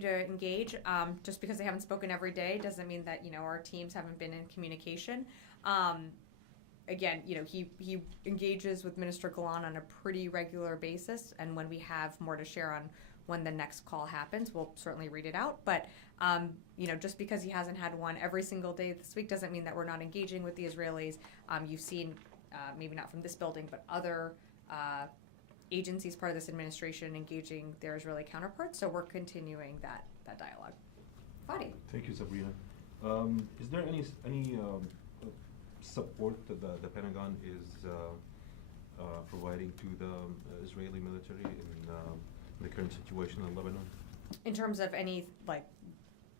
to engage. Just because they haven't spoken every day doesn't mean that our teams haven't been in communication. Again, he engages with Minister Galan on a pretty regular basis, and when we have more to share on when the next call happens, we'll certainly read it out. But just because he hasn't had one every single day this week doesn't mean that we're not engaging with the Israelis. You've seen, maybe not from this building, but other agencies part of this administration engaging their Israeli counterparts. So we're continuing that dialogue. Fadi. Thank you, Sabrina. Is there any support that the Pentagon is providing to the Israeli military in the current situation in Lebanon? In terms of any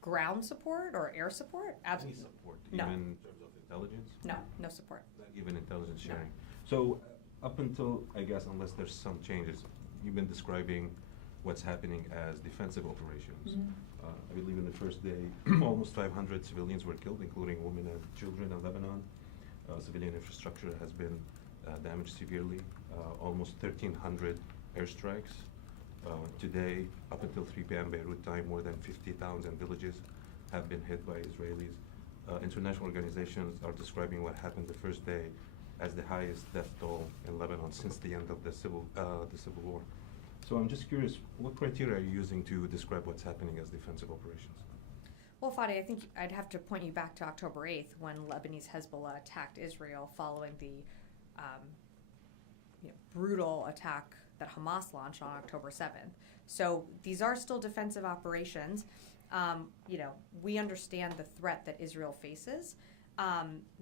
ground support or air support? Absolutely. Any support, No. even in terms of intelligence? No support. Not even intelligence No. sharing. So up until, I guess, unless there's some changes, you've been describing what's happening as defensive operations. Mhm. I believe in the first day, almost 500 civilians were killed, including women and children in Lebanon. Civilian infrastructure has been damaged severely. Almost 1,300 airstrikes. Today, up until 3 p.m. Beirut time, more than 50,000 villages have been hit by Israelis. International organizations are describing what happened the first day as the highest death toll in Lebanon since the end of the civil war. So I'm just curious, what criteria are you using to describe what's happening as defensive operations? Well, Fadi, I think I'd have to point you back to October 8th when Lebanese Hezbollah attacked Israel following the brutal attack that Hamas launched on October 7th. So these are still defensive operations. We understand the threat that Israel faces.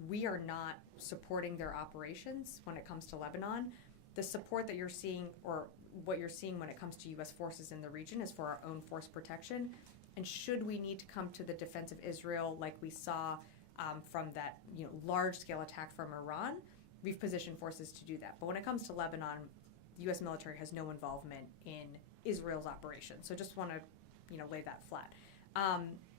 We are not supporting their operations when it comes to Lebanon. The support that you're seeing, or what you're seeing when it comes to U.S. forces in the region, is for our own force protection. And should we need to come to the defense of Israel like we saw from that large-scale attack from Iran, we've positioned forces to do that. But when it comes to Lebanon, the U.S. military has no involvement in Israel's operations. So just want to lay that flat.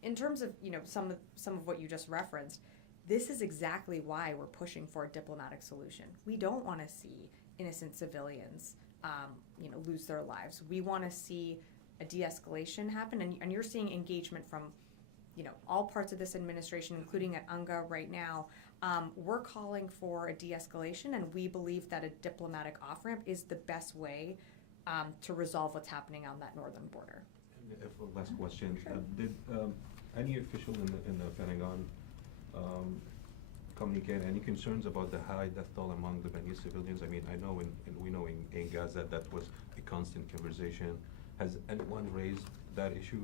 In terms of some of what you just referenced, this is exactly why we're pushing for a diplomatic solution. We don't want to see innocent civilians lose their lives. We want to see a de-escalation happen, and you're seeing engagement from all parts of this administration, including at UNGA right now. We're calling for a de-escalation, and we believe that a diplomatic off-ramp is the best way to resolve what's happening on that northern border. And if a last question, Sure. did any official in the Pentagon communicate any concerns about the high death toll among Lebanese civilians? I mean, I know we know in Gaza that was a constant conversation. Has anyone raised that issue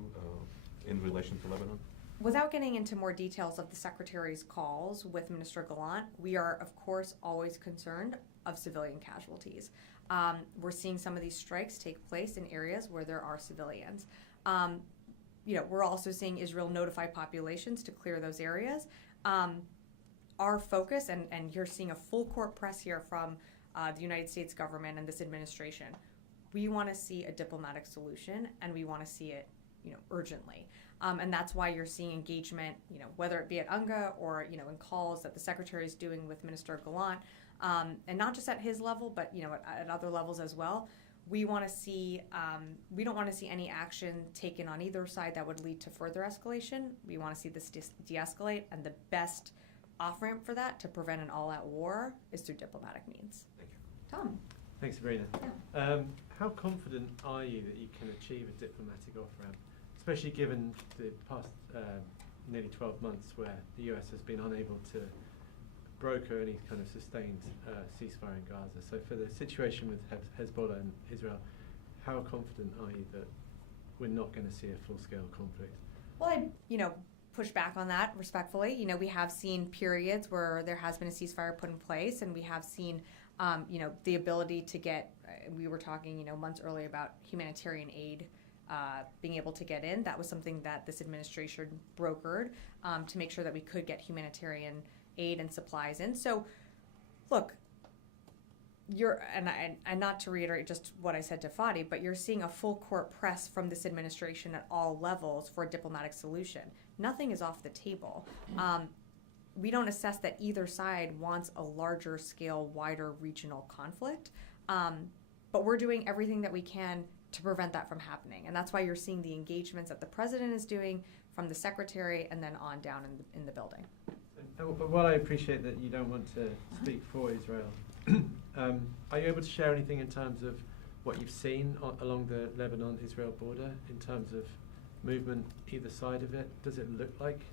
in relation to Lebanon? Without getting into more details of the Secretary's calls with Minister Gallant, we are, of course, always concerned of civilian casualties. We're seeing some of these strikes take place in areas where there are civilians. We're also seeing Israel notify populations to clear those areas. Our focus, and you're seeing a full court press here from the United States government and this administration, we want to see a diplomatic solution, and we want to see it urgently. And that's why you're seeing engagement, whether it be at UNGA or, in calls that the Secretary is doing with Minister Gallant, and not just at his level, but, at other levels as well. We want to see, we don't want to see any action taken on either side that would lead to further escalation. We want to see this de-escalate, and the best off-ramp for that to prevent an all-out war is through diplomatic means. Thank you. Tom? Thanks, Sabrina. Yeah. How confident are you that you can achieve a diplomatic off-ramp, especially given the past nearly 12 months where the US has been unable to broker any kind of sustained ceasefire in Gaza? So for the situation with Hezbollah and Israel, how confident are you that we're not going to see a full-scale conflict? Well, I push back on that respectfully. We have seen periods where there has been a ceasefire put in place, and we have seen the ability to get, we were talking, months earlier about humanitarian aid being able to get in. That was something that this administration brokered to make sure that we could get humanitarian aid and supplies in. So, look, and not to reiterate just what I said to Fadi, but you're seeing a full court press from this administration at all levels for a diplomatic solution. Nothing is off the table. We don't assess that either side wants a larger scale, wider regional conflict, but we're doing everything that we can to prevent that from happening. And that's why you're seeing the engagements that the president is doing from the secretary and then on down in the building. But while I appreciate that you don't want to speak for Israel, are you able to share anything in terms of what you've seen along the Lebanon-Israel border in terms of movement either side of it? Does it look like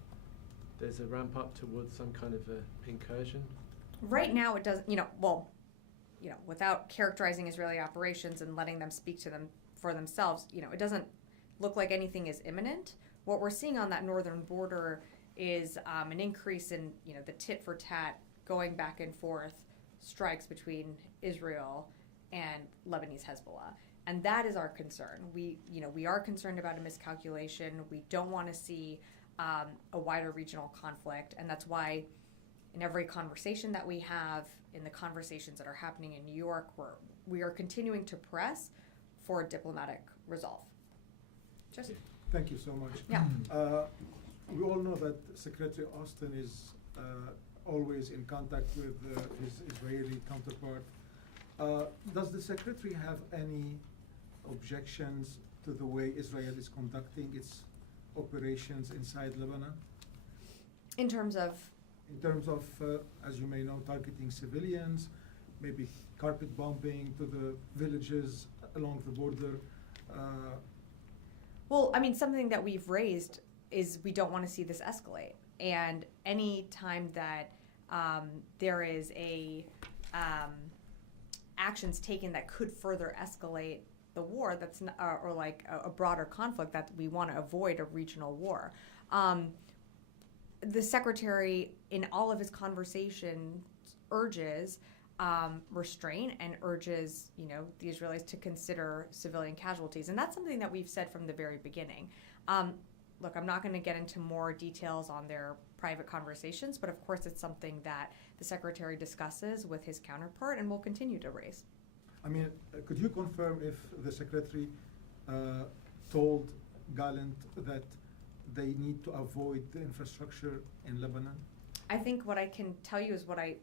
there's a ramp up towards some kind of a incursion? Right now, it doesn't, without characterizing Israeli operations and letting them speak to them for themselves, it doesn't look like anything is imminent. What we're seeing on that northern border is an increase in, the tit for tat going back and forth strikes between Israel and Lebanese Hezbollah. And that is our concern. We are concerned about a miscalculation. We don't want to see a wider regional conflict. And that's why in every conversation that we have, in the conversations that are happening in New York, we are continuing to press for a diplomatic resolve. Thank you so much. Yeah. We all know that Secretary Austin is always in contact with his Israeli counterpart. Does the Secretary have any objections to the way Israel is conducting its operations inside Lebanon? In terms of? In terms of, as you may know, targeting civilians, maybe carpet bombing to the villages along the border. Well, something that we've raised is we don't want to see this escalate. And any time that there is actions taken that could further escalate the war, that's or like a broader conflict, that we want to avoid a regional war. The secretary, in all of his conversations, urges restraint and urges, the Israelis to consider civilian casualties, and that's something that we've said from the very beginning. Look, I'm not going to get into more details on their private conversations, but of course it's something that the secretary discusses with his counterpart and will continue to raise. Could you confirm if the secretary told Gallant that they need to avoid the infrastructure in Lebanon? I think what I can tell you is what I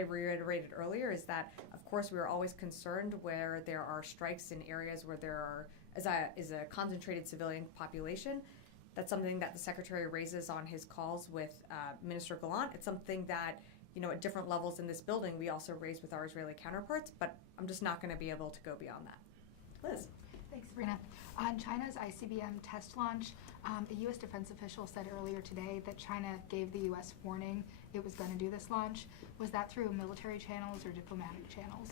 reiterated earlier, is that of course we are always concerned where there are strikes in areas where there is a concentrated civilian population. That's something that the secretary raises on his calls with Minister Gallant. It's something that, at different levels in this building, we also raise with our Israeli counterparts, but I'm just not going to be able to go beyond that. Liz. Thanks, Sabrina. On China's ICBM test launch, a U.S. defense official said earlier today that China gave the U.S. warning it was going to do this launch. Was that through military channels or diplomatic channels?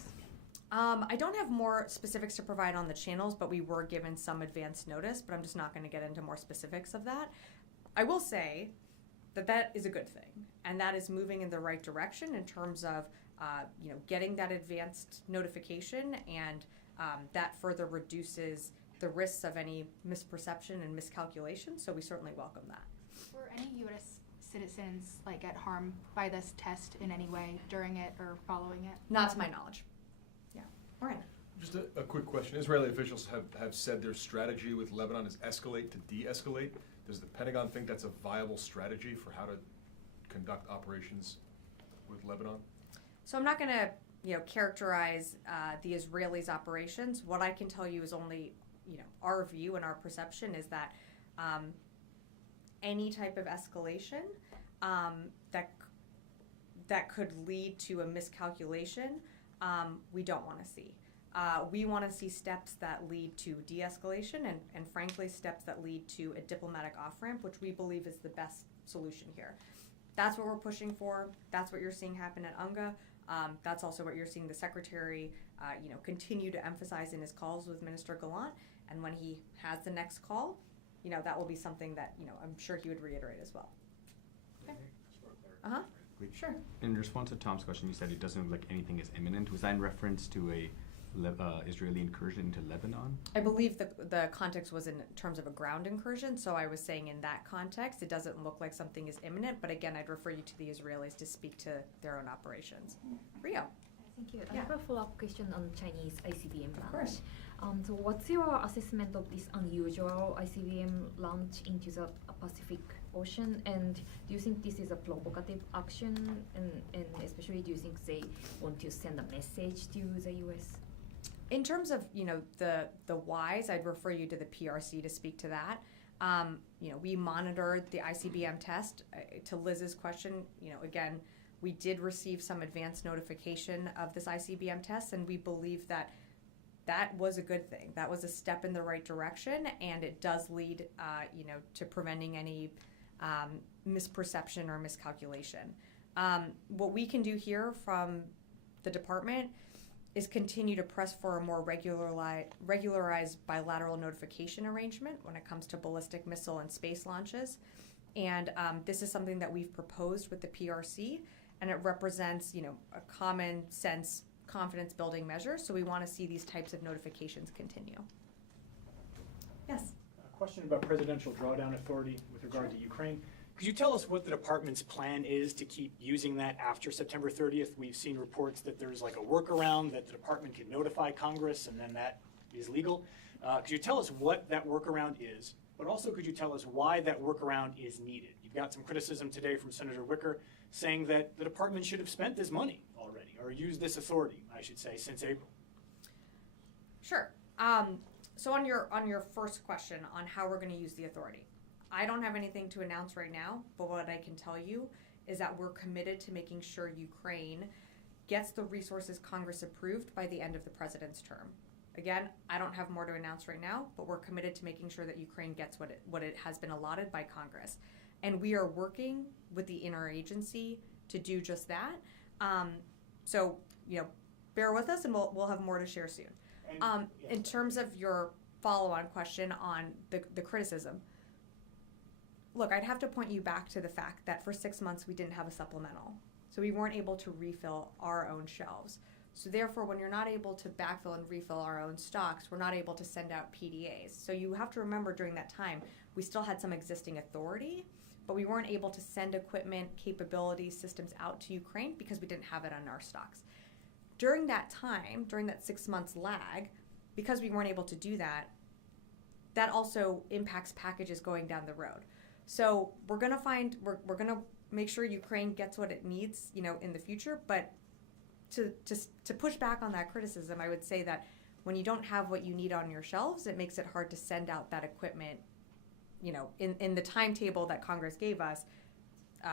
I don't have more specifics to provide on the channels, but we were given some advance notice, but I'm just not going to get into more specifics of that. I will say that is a good thing, and that is moving in the right direction in terms of getting that advanced notification, and that further reduces the risks of any misperception and miscalculation, so we certainly welcome that. Were any U.S. citizens at harm by this test in any way during it or following it? Not to my knowledge. Yeah. Ryan. Just a quick question. Israeli officials have said their strategy with Lebanon is escalate to de-escalate. Does the Pentagon think that's a viable strategy for how to conduct operations with Lebanon? So I'm not going to characterize the Israelis' operations. What I can tell you is only, our view and our perception is that any type of escalation that could lead to a miscalculation, we don't want to see. We want to see steps that lead to de-escalation and frankly, steps that lead to a diplomatic off-ramp, which we believe is the best solution here. That's what we're pushing for. That's what you're seeing happen at UNGA. That's also what you're seeing the secretary, continue to emphasize in his calls with Minister Gallant. And when he has the next call, that will be something that, I'm sure he would reiterate as well. Okay. Sure. In response to Tom's question, you said it doesn't look like anything is imminent. Was that in reference to a Israeli incursion into Lebanon? I believe the context was in terms of a ground incursion, so I was saying in that context, it doesn't look like something is imminent, but again, I'd refer you to the Israelis to speak to their own operations. Rio. Thank you. Yeah. I have a follow-up question on Chinese ICBM launch. Of course. So what's your assessment of this unusual ICBM launch into the Pacific Ocean, and do you think this is a provocative action, and especially do you think they want to send a message to the U.S.? In terms of, the whys, I'd refer you to the PRC to speak to that. We monitored the ICBM test. To Liz's question, again, we did receive some advance notification of this ICBM test, and we believe that that was a good thing. That was a step in the right direction, and it does lead, to preventing any misperception or miscalculation. What we can do here from the department is continue to press for a more regularized bilateral notification arrangement when it comes to ballistic missile and space launches. And this is something that we've proposed with the PRC, and it represents, a common sense confidence building measure. So we want to see these types of notifications continue. Yes. A question about presidential drawdown authority with regard to Ukraine. Could you tell us what the department's plan is to keep using that after September 30th? We've seen reports that there's like a workaround that the department can notify Congress and then that is legal. Could you tell us what that workaround is? But also could you tell us why that workaround is needed? You've got some criticism today from Senator Wicker saying that the department should have spent this money already, or used this authority, I should say, since April. Sure. So on your first question on how we're going to use the authority, I don't have anything to announce right now, but what I can tell you is that we're committed to making sure Ukraine gets the resources Congress approved by the end of the president's term. Again, I don't have more to announce right now, but we're committed to making sure that Ukraine gets what it has been allotted by Congress. And we are working with the interagency to do just that. So, bear with us and we'll have more to share soon. In terms of your follow-on question on the criticism, look, I'd have to point you back to the fact that for 6 months we didn't have a supplemental. So we weren't able to refill our own shelves. So therefore, when you're not able to backfill and refill our own stocks, we're not able to send out PDAs. So you have to remember during that time, we still had some existing authority, but we weren't able to send equipment, capabilities, systems out to Ukraine because we didn't have it on our stocks. During that time, during that 6 months lag, because we weren't able to do that, that also impacts packages going down the road. So we're gonna make sure Ukraine gets what it needs, in the future. But to push back on that criticism, I would say that when you don't have what you need on your shelves, it makes it hard to send out that equipment, in the timetable that Congress gave us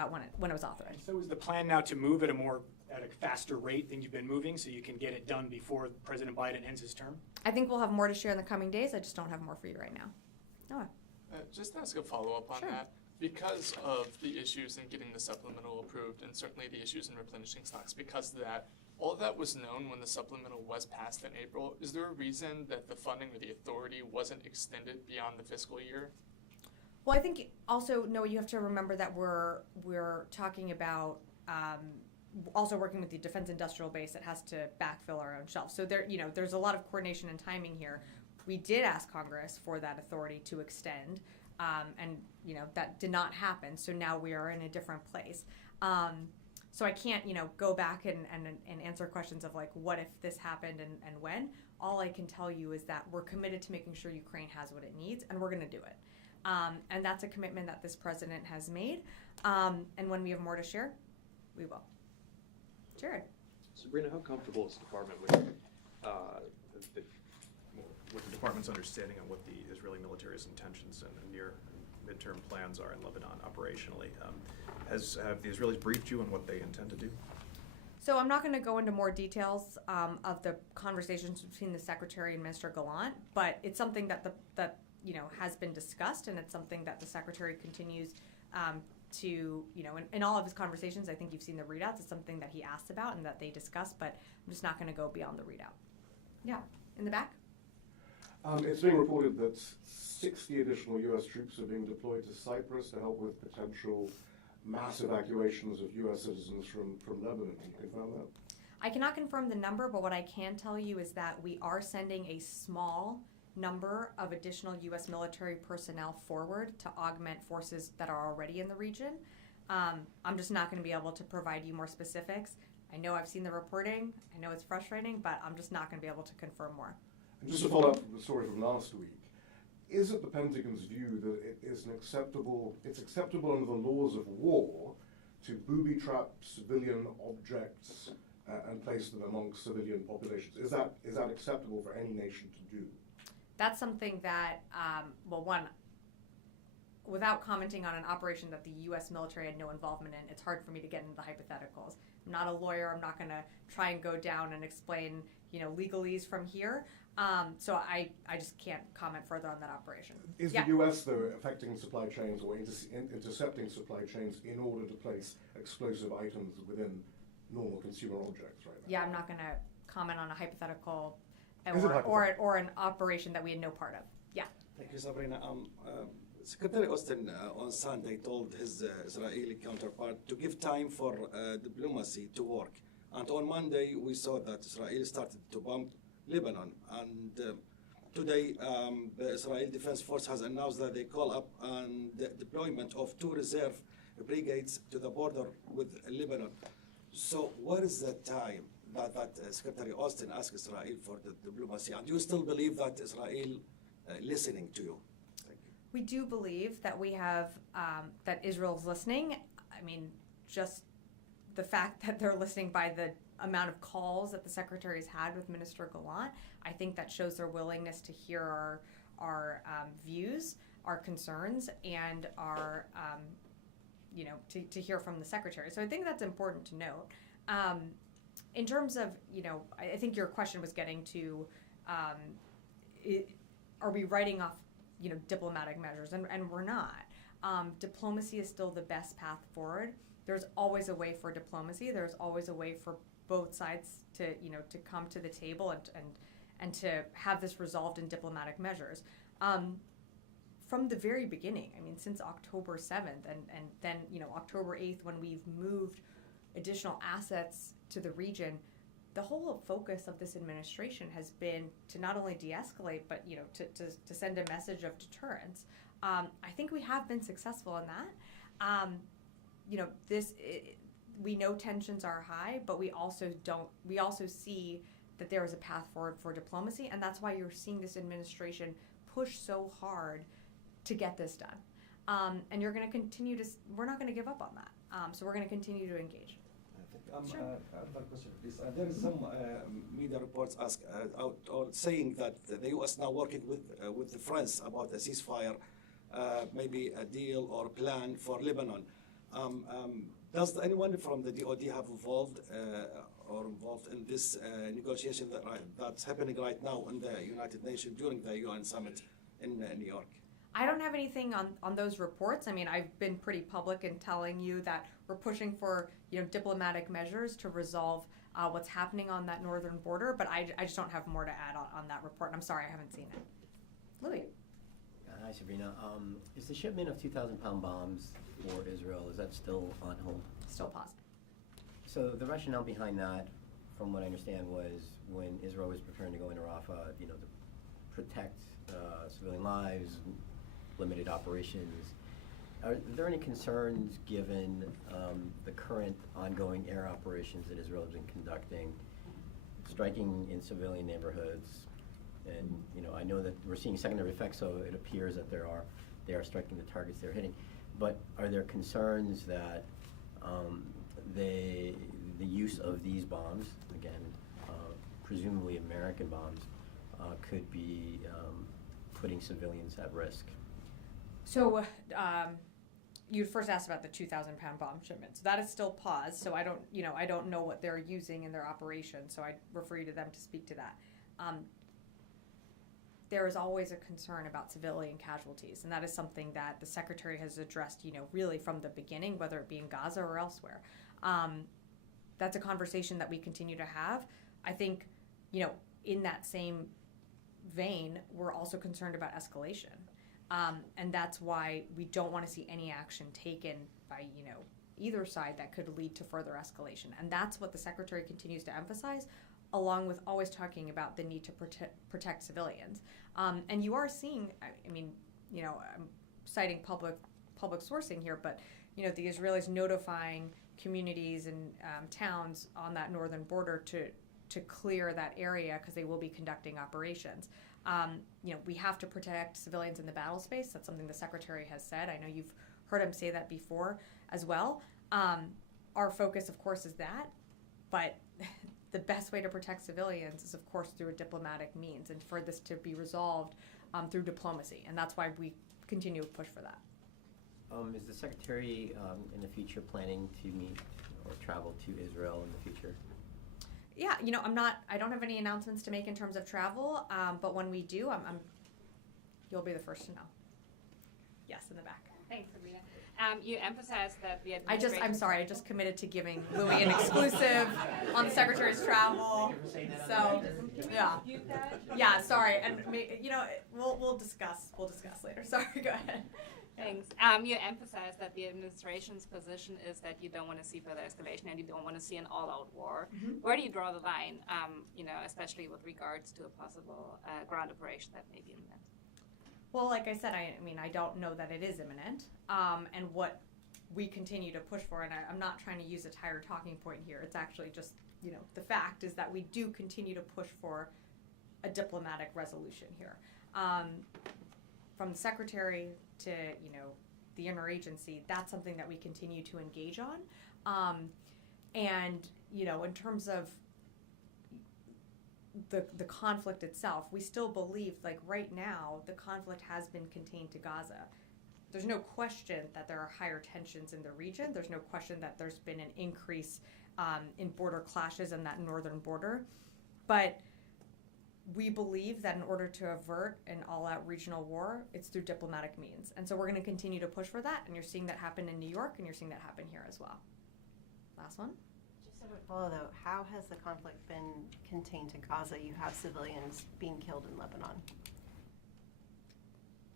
when it was authorized. So is the plan now to move at a faster rate than you've been moving so you can get it done before President Biden ends his term? I think we'll have more to share in the coming days. I just don't have more for you right now. Noah. Just to ask a follow-up on Sure. that. Because of the issues in getting the supplemental approved and certainly the issues in replenishing stocks, because of that, all of that was known when the supplemental was passed in April. Is there a reason that the funding or the authority wasn't extended beyond the fiscal year? Well, I think also, Noah, you have to remember that we're talking about also working with the defense industrial base that has to backfill our own shelves. So there's a lot of coordination and timing here. We did ask Congress for that authority to extend, and that did not happen. So now we are in a different place. So I can't go back and answer questions of like what if this happened and when. All I can tell you is that we're committed to making sure Ukraine has what it needs, and we're going to do it. And that's a commitment that this president has made. And when we have more to share, we will. Jared. Sabrina, how comfortable is the department with the department's understanding on what the Israeli military's intentions and near and midterm plans are in Lebanon operationally? Have the Israelis briefed you on what they intend to do? So I'm not going to go into more details of the conversations between the Secretary and Minister Gallant, but it's something that has been discussed, and it's something that the Secretary continues to, in all of his conversations. I think you've seen the readouts. It's something that he asked about and that they discuss, but I'm just not going to go beyond the readout. Yeah, in the back. It's being reported that 60 additional U.S. troops are being deployed to Cyprus to help with potential mass evacuations of U.S. citizens from Lebanon. Can you confirm that? I cannot confirm the number, but what I can tell you is that we are sending a small number of additional U.S. military personnel forward to augment forces that are already in the region. I'm just not going to be able to provide you more specifics. I know I've seen the reporting. I know it's frustrating, but I'm just not going to be able to confirm more. And just to follow up from the story from last week, is it the Pentagon's view that it's acceptable under the laws of war to booby-trap civilian objects and place them amongst civilian populations. Is that acceptable for any nation to do? That's something that, well, one, without commenting on an operation that the U.S. military had no involvement in, it's hard for me to get into the hypotheticals. I'm not a lawyer. I'm not going to try and go down and explain, legalese from here. So I just can't comment further on that operation. Is the U.S., though, affecting supply chains or intercepting supply chains in order to place explosive items within normal consumer objects right now? Yeah, I'm not going to comment on a hypothetical Is it hypothetical? or an operation that we had no part of. Yeah. Thank you, Sabrina. Secretary Austin on Sunday told his Israeli counterpart to give time for diplomacy to work. And on Monday, we saw that Israel started to bomb Lebanon. And today, the Israel Defense Force has announced that they call up on the deployment of 2 reserve brigades to the border with Lebanon. So what is the time that Secretary Austin asked Israel for the diplomacy? And do you still believe that Israel listening to you? We do believe that we have, that Israel's listening. I mean, just the fact that they're listening by the amount of calls that the secretary's had with Minister Gallant, I think that shows their willingness to hear our views, our concerns, and our, to hear from the secretary. So I think that's important to note. In terms of, I think your question was getting to, are we writing off diplomatic measures, and we're not. Diplomacy is still the best path forward. There's always a way for diplomacy. There's always a way for both sides to come to the table and to have this resolved in diplomatic measures. From the very beginning, I mean, since October 7th and then October 8th, when we've moved additional assets to the region, the whole focus of this administration has been to not only de-escalate, but to send a message of deterrence. I think we have been successful in that. We know tensions are high, but we also see that there is a path forward for diplomacy, and that's why you're seeing this administration push so hard to get this done. And you're going to continue we're not going to give up on that. So we're going to continue to engage. Sure. Another question, please. There is some media reports out or saying that the U.S. now working with France about a ceasefire, maybe a deal or plan for Lebanon. Does anyone from the DoD have involved in this negotiation that's happening right now in the United Nations during the UN summit in New York? I don't have anything on those reports. I mean, I've been pretty public in telling you that we're pushing for diplomatic measures to resolve what's happening on that northern border, but I just don't have more to add on that report. And I'm sorry, I haven't seen it. Louis. Hi, Sabrina. Is the shipment of 2,000-pound bombs for Israel, is that still on hold? Still paused. So the rationale behind that, from what I understand, was when Israel was preparing to go into Rafah, to protect civilian lives, limited operations. Are there any concerns given the current ongoing air operations that Israel has been conducting, striking in civilian neighborhoods? And I know that we're seeing secondary effects, so it appears that they are striking the targets they're hitting. But are there concerns that the use of these bombs, again, presumably American bombs, could be putting civilians at risk? So you first asked about the 2,000-pound bomb shipment. So that is still paused. So I don't know what they're using in their operation. So I refer you to them to speak to that. There is always a concern about civilian casualties, and that is something that the Secretary has addressed, really from the beginning, whether it be in Gaza or elsewhere. That's a conversation that we continue to have. I think, in that same vein, we're also concerned about escalation. And that's why we don't want to see any action taken by, either side that could lead to further escalation. And that's what the Secretary continues to emphasize, along with always talking about the need to protect civilians. And you are seeing, I'm citing public sourcing here, but, the Israelis notifying communities and towns on that northern border to clear that area because they will be conducting operations. We have to protect civilians in the battle space. That's something the Secretary has said. I know you've heard him say that before as well. Our focus, of course, is that, but the best way to protect civilians is, of course, through a diplomatic means, and for this to be resolved through diplomacy. And that's why we continue to push for that. Is the Secretary in the future planning to meet or travel to Israel in the future? Yeah, I don't have any announcements to make in terms of travel, but when we do, you'll be the first to know. Yes, in the back. Thanks, Sabrina. You emphasized that the administration... I'm sorry, I just committed to giving Louis an exclusive on the Secretary's travel. So, yeah. Yeah, sorry, and we'll discuss later. Sorry, go ahead. Thanks. You emphasized that the administration's position is that you don't want to see further escalation and you don't want to see an all-out war. Mm-hmm. Where do you draw the line, especially with regards to a possible ground operation that may be imminent? Well, like I said, I don't know that it is imminent, and what we continue to push for, and I'm not trying to use a tired talking point here, it's actually just, the fact is that we do continue to push for a diplomatic resolution here. From the Secretary to, the interagency, that's something that we continue to engage on. And, in terms of the conflict itself, we still believe, like right now, the conflict has been contained to Gaza. There's no question that there are higher tensions in the region. There's no question that there's been an increase in border clashes on that northern border. But we believe that in order to avert an all-out regional war, it's through diplomatic means. And so we're going to continue to push for that, and you're seeing that happen in New York, and you're seeing that happen here as well. Last one. Just to follow though, how has the conflict been contained to Gaza? You have civilians being killed in Lebanon.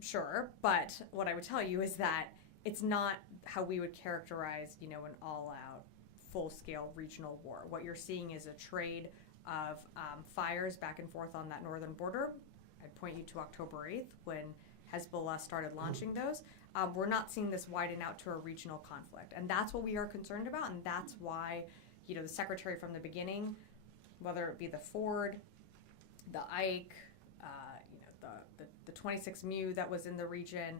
Sure, but what I would tell you is that it's not how we would characterize, an all-out, full-scale regional war. What you're seeing is a trade of fires back and forth on that northern border. I'd point you to October 8th when Hezbollah started launching those. We're not seeing this widen out to a regional conflict, and that's what we are concerned about, and that's why, the Secretary from the beginning, whether it be the Ford, the Ike, the 26 MU that was in the region,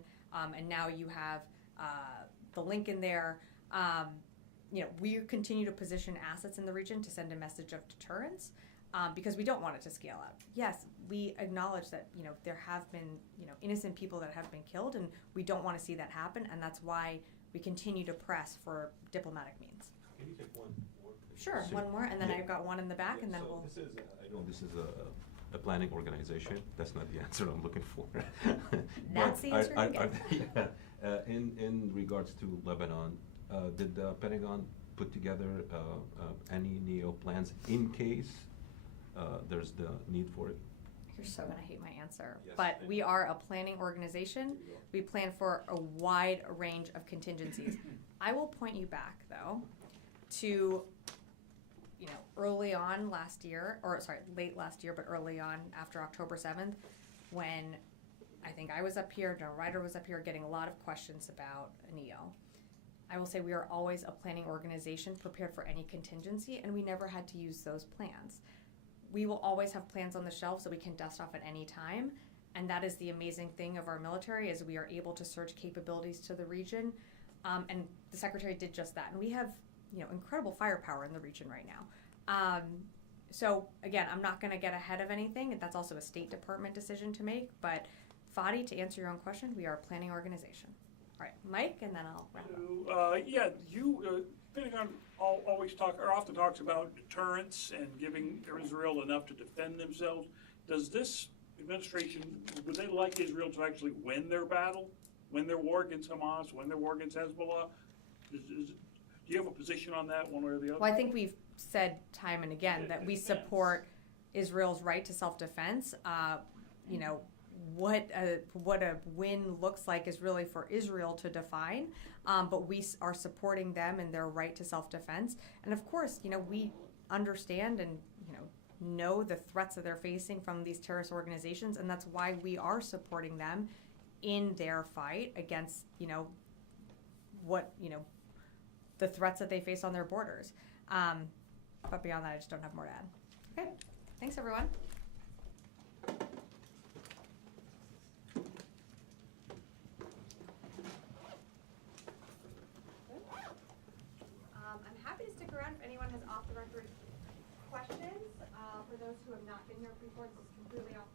and now you have the Lincoln there. We continue to position assets in the region to send a message of deterrence because we don't want it to scale out. Yes, we acknowledge that, there have been, innocent people that have been killed, and we don't want to see that happen, and that's why we continue to press for diplomatic means. Can you take one more? Sure, one more, and then I've got one in the back, and then we'll... I know this is a planning organization. That's not the answer I'm looking for. That's the answer you get. In regards to Lebanon, did the Pentagon put together any NEO plans in case there's the need for it? You're so going to hate my answer. Yes, But I we know. are a planning organization. We plan for a wide range of contingencies. I will point you back, though, to, early on last year, late last year, but early on after October 7th, when I think I was up here, General Ryder was up here getting a lot of questions about NEO. I will say we are always a planning organization prepared for any contingency, and we never had to use those plans. We will always have plans on the shelf so we can dust off at any time, and that is the amazing thing of our military is we are able to surge capabilities to the region, and the Secretary did just that. And we have, incredible firepower in the region right now. So again, I'm not going to get ahead of anything, and that's also a State Department decision to make, but Fadi, to answer your own question, we are a planning organization. All right, Mike, and then I'll wrap up. Pentagon often talks about deterrence and giving Israel enough to defend themselves. Does this administration, would they like Israel to actually win their battle, win their war against Hamas, win their war against Hezbollah? Do you have a position on that, one way or the other? Well, I think we've said time and again that we support Israel's right to self-defense. What a win looks like is really for Israel to define, but we are supporting them in their right to self-defense. And of course, we understand and know the threats that they're facing from these terrorist organizations, and that's why we are supporting them in their fight against the threats that they face on their borders. But beyond that, I just don't have more to add. Okay, thanks everyone. I'm happy to stick around if anyone has off-the-record those who have not been here before, this is completely off